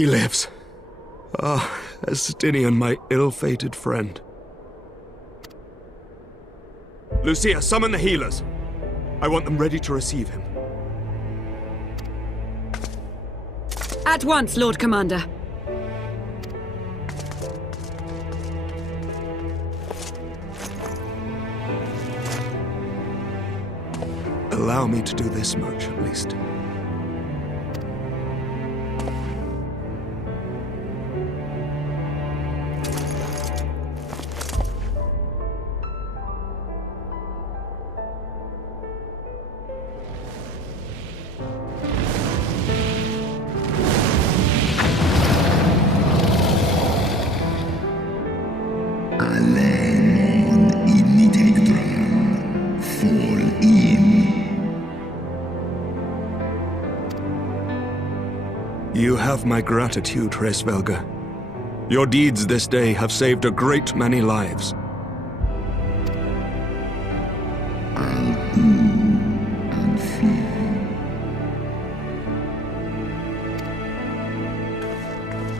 He lives. Ah, Estinien, my ill-fated friend. Lucia, summon the healers. I want them ready to receive him. At once, Lord Commander. Allow me to do this much, at least. You have my gratitude, Hraesvelga. Your deeds this day have saved a great many lives.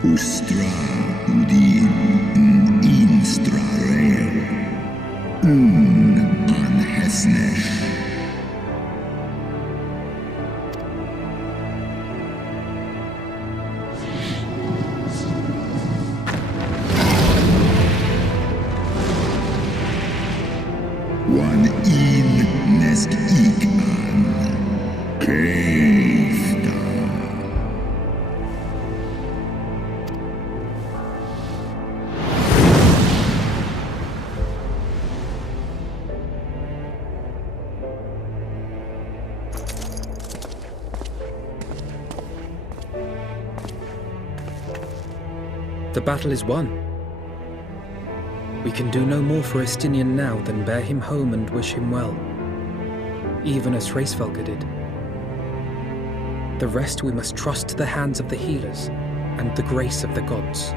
Ustra udin instrare anhesnesh. One in nest ikan keifta. The battle is won. We can do no more for Estinien now than bear him home and wish him well, even as Hraesvelga did. The rest we must trust to the hands of the healers and the grace of the gods.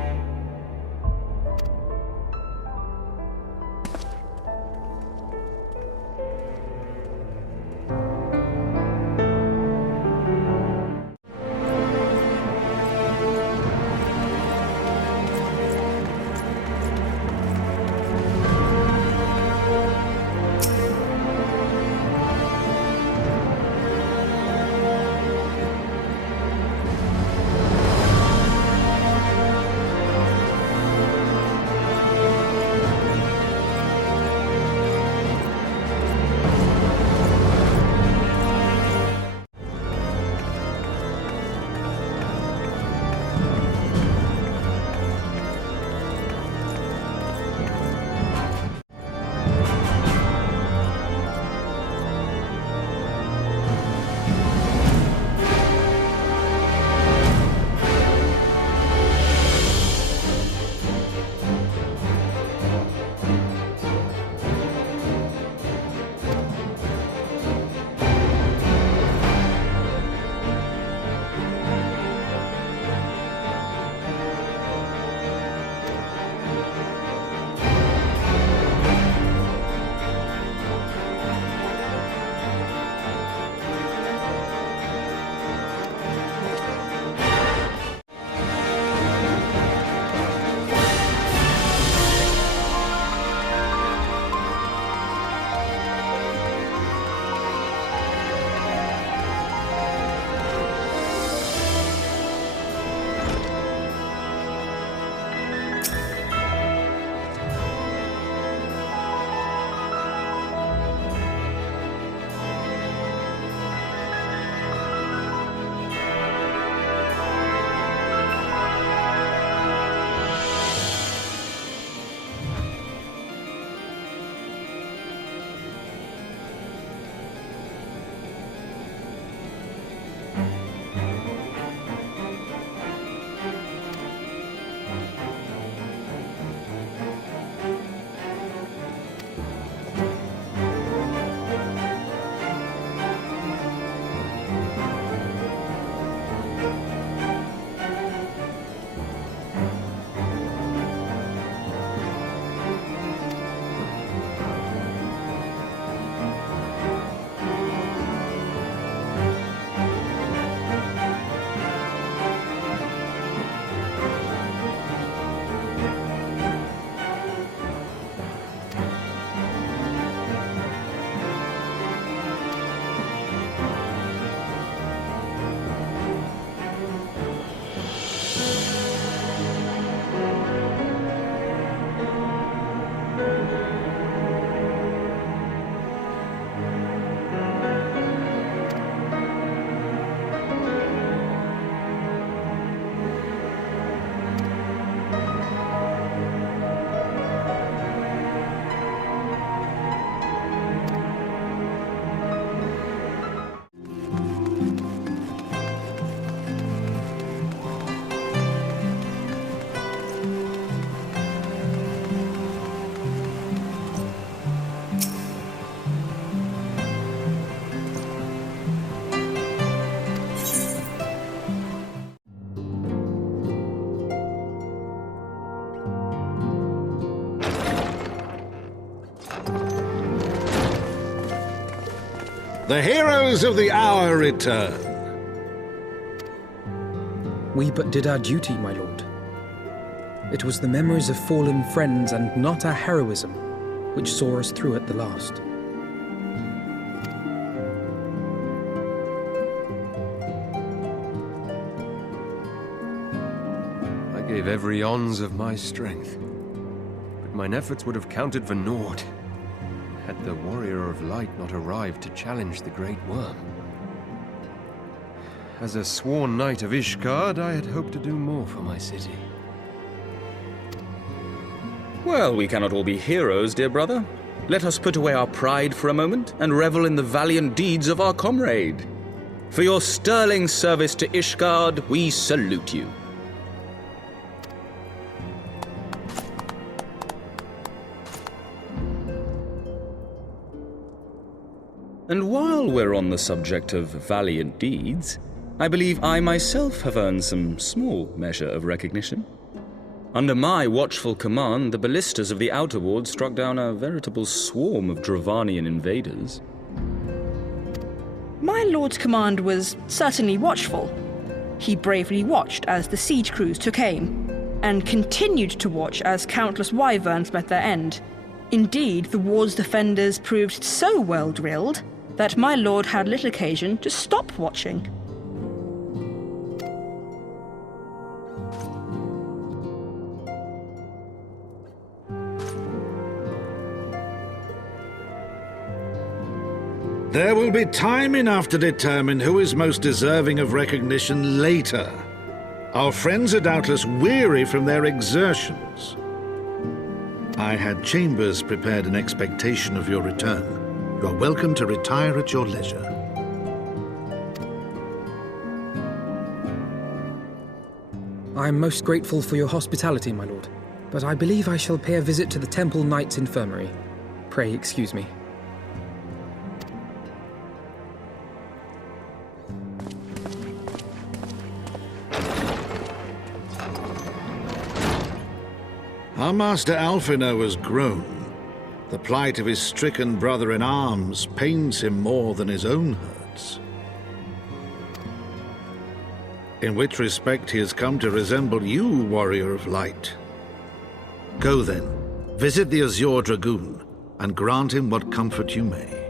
The heroes of the hour return. We but did our duty, my lord. It was the memories of fallen friends and not our heroism which saw us through at the last. I gave every ounce of my strength, but mine efforts would have counted for naught had the Warrior of Light not arrived to challenge the Great Worm. As a sworn knight of Ishgard, I had hoped to do more for my city. Well, we cannot all be heroes, dear brother. Let us put away our pride for a moment and revel in the valiant deeds of our comrade. For your sterling service to Ishgard, we salute you. And while we're on the subject of valiant deeds, I believe I myself have earned some small measure of recognition. Under my watchful command, the ballistas of the Outer Ward struck down a veritable swarm of Dravanian invaders. My lord's command was certainly watchful. He bravely watched as the siege crews took aim, and continued to watch as countless wyverns met their end. Indeed, the ward's defenders proved so well drilled that my lord had little occasion to stop watching. There will be time enough to determine who is most deserving of recognition later. Our friends are doubtless weary from their exertions. I had chambers prepared in expectation of your return. You are welcome to retire at your leisure. I am most grateful for your hospitality, my lord, but I believe I shall pay a visit to the Temple Knight's Infirmary. Pray excuse me. Our master Alphinaud has grown. The plight of his stricken brother-in-arms pains him more than his own hurts. In which respect he has come to resemble you, Warrior of Light. Go then, visit the Azure Dragoon, and grant him what comfort you may.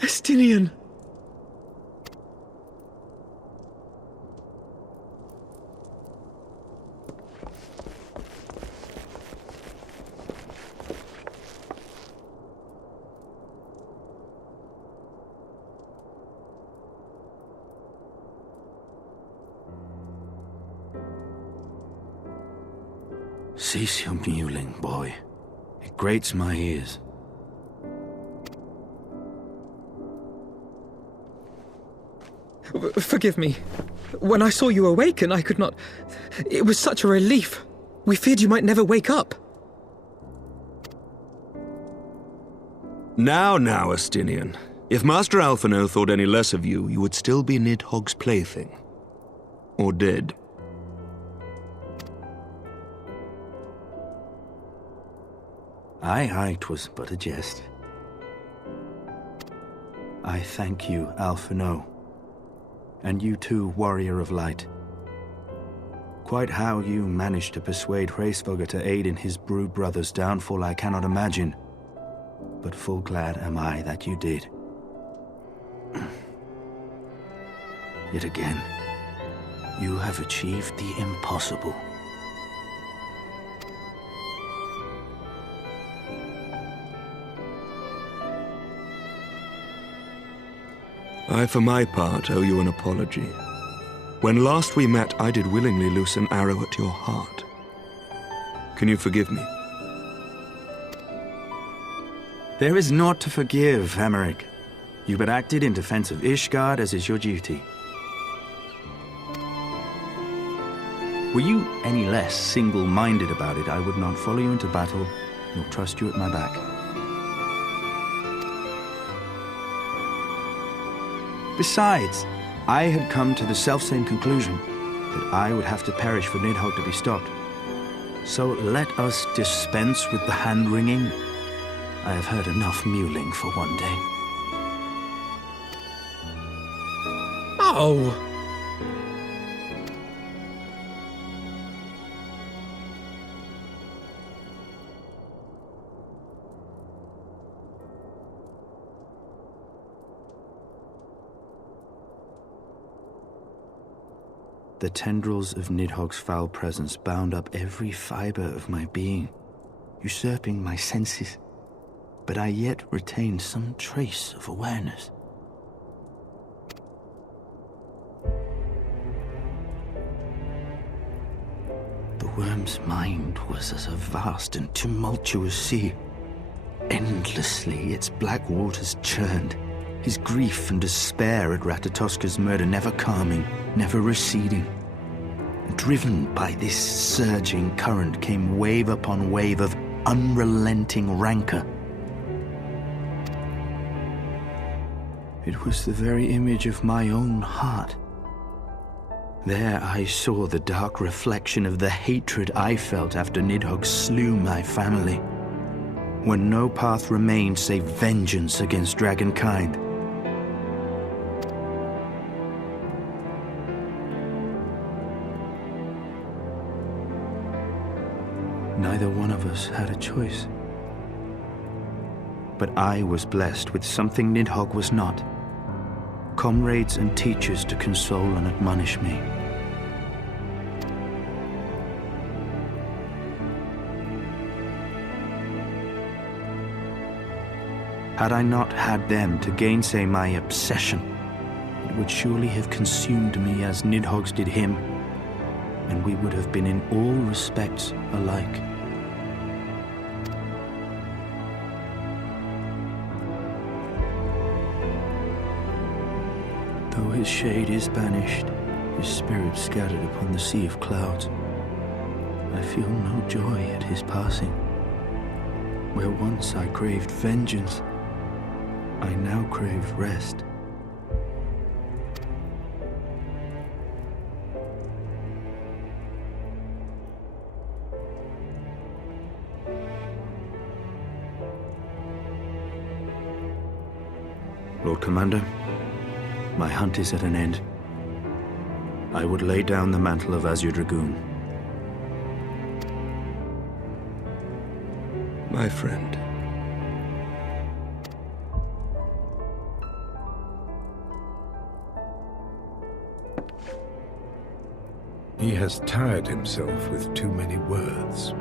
Estinien! Cease your mewling, boy. It grates my ears. Forgive me. When I saw you awaken, I could not... It was such a relief. We feared you might never wake up. Now, Estinien. If Master Alphinaud thought any less of you, you would still be Nidhogg's plaything. Or dead. Aye, 'twas but a jest. I thank you, Alphinaud. And you too, Warrior of Light. Quite how you managed to persuade Hraesvelgr to aid in his brood brother's downfall I cannot imagine. But full glad am I that you did. Yet again, you have achieved the impossible. I, for my part, owe you an apology. When last we met, I did willingly loose an arrow at your heart. Can you forgive me? There is naught to forgive, Hameric. You but acted in defense of Ishgard as is your duty. Were you any less single-minded about it, I would not follow you into battle, nor trust you at my back. Besides, I had come to the selfsame conclusion, that I would have to perish for Nidhogg to be stopped. So let us dispense with the hand-wringing. I have heard enough mewling for one day. Oh! The tendrils of Nidhogg's foul presence bound up every fiber of my being, usurping my senses, but I yet retained some trace of awareness. The worm's mind was as a vast and tumultuous sea. Endlessly its black waters churned, his grief and despair at Ratatoska's murder never calming, never receding. Driven by this surging current came wave upon wave of unrelenting rancor. It was the very image of my own heart. There I saw the dark reflection of the hatred I felt after Nidhogg slew my family, when no path remained save vengeance against dragonkind. Neither one of us had a choice. But I was blessed with something Nidhogg was not. Comrades and teachers to console and admonish me. Had I not had them to gainsay my obsession, it would surely have consumed me as Nidhogg's did him, and we would have been in all respects alike. Though his shade is banished, his spirit scattered upon the sea of clouds, I feel no joy at his passing. Where once I craved vengeance, I now crave rest. Lord Commander, my hunt is at an end. I would lay down the mantle of Azure Dragoon. My friend. He has tired himself with too many words.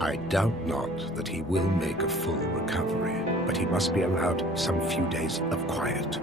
I doubt not that he will make a full recovery, but he must be allowed some few days of quiet.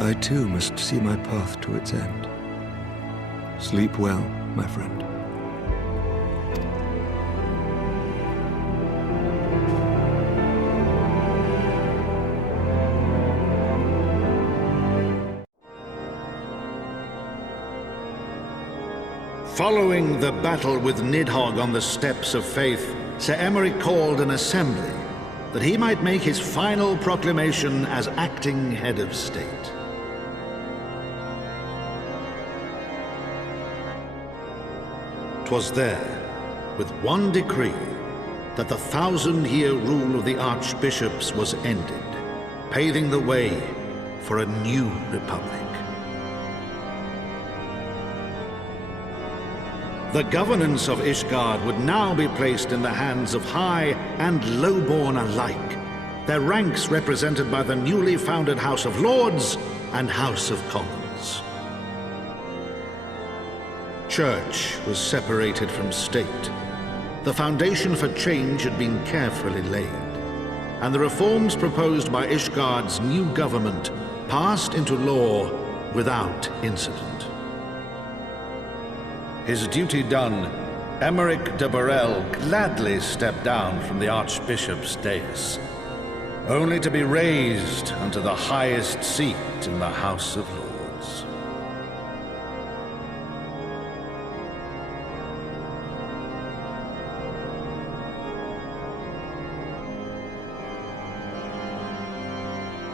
I too must see my path to its end. Sleep well, my friend. Following the battle with Nidhogg on the Steps of Faith, Sir Emeric called an assembly that he might make his final proclamation as acting head of state. 'Twas there, with one decree, that the 1,000-year rule of the archbishops was ended, paving the way for a new republic. The governance of Ishgard would now be placed in the hands of high and lowborn alike, their ranks represented by the newly founded House of Lords and House of Commons. Church was separated from state. The foundation for change had been carefully laid, and the reforms proposed by Ishgard's new government passed into law without incident. His duty done, Emeric de Burrell gladly stepped down from the Archbishop's dais, only to be raised unto the highest seat in the House of Lords.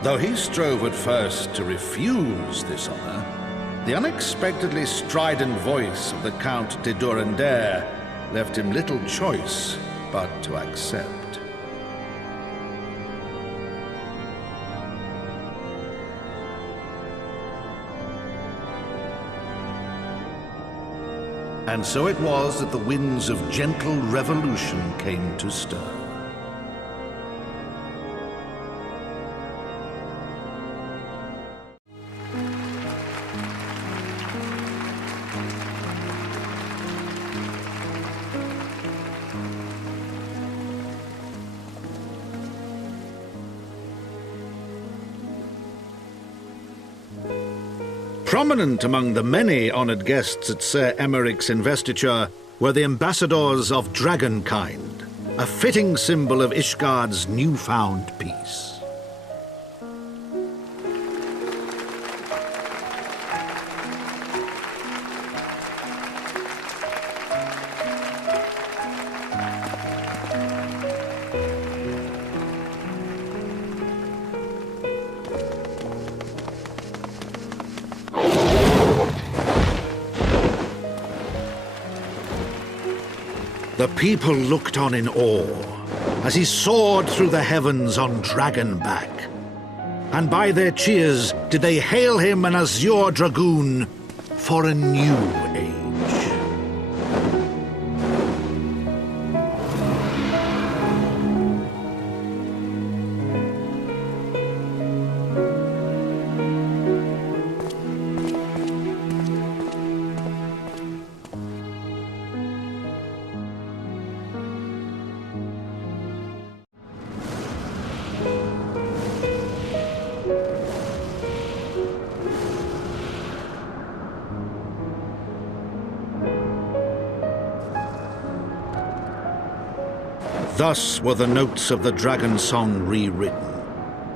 Though he strove at first to refuse this honor, the unexpectedly strident voice of the Count de Durandare left him little choice but to accept. And so it was that the winds of gentle revolution came to stir. Prominent among the many honored guests at Sir Emeric's investiture were the ambassadors of Dragonkind, a fitting symbol of Ishgard's newfound peace. The people looked on in awe as he soared through the heavens on Dragonback. And by their cheers did they hail him an azure dragoon for a new age. Thus were the notes of the dragon song rewritten,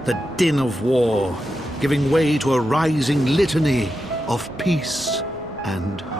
the din of war giving way to a rising litany of peace and hope.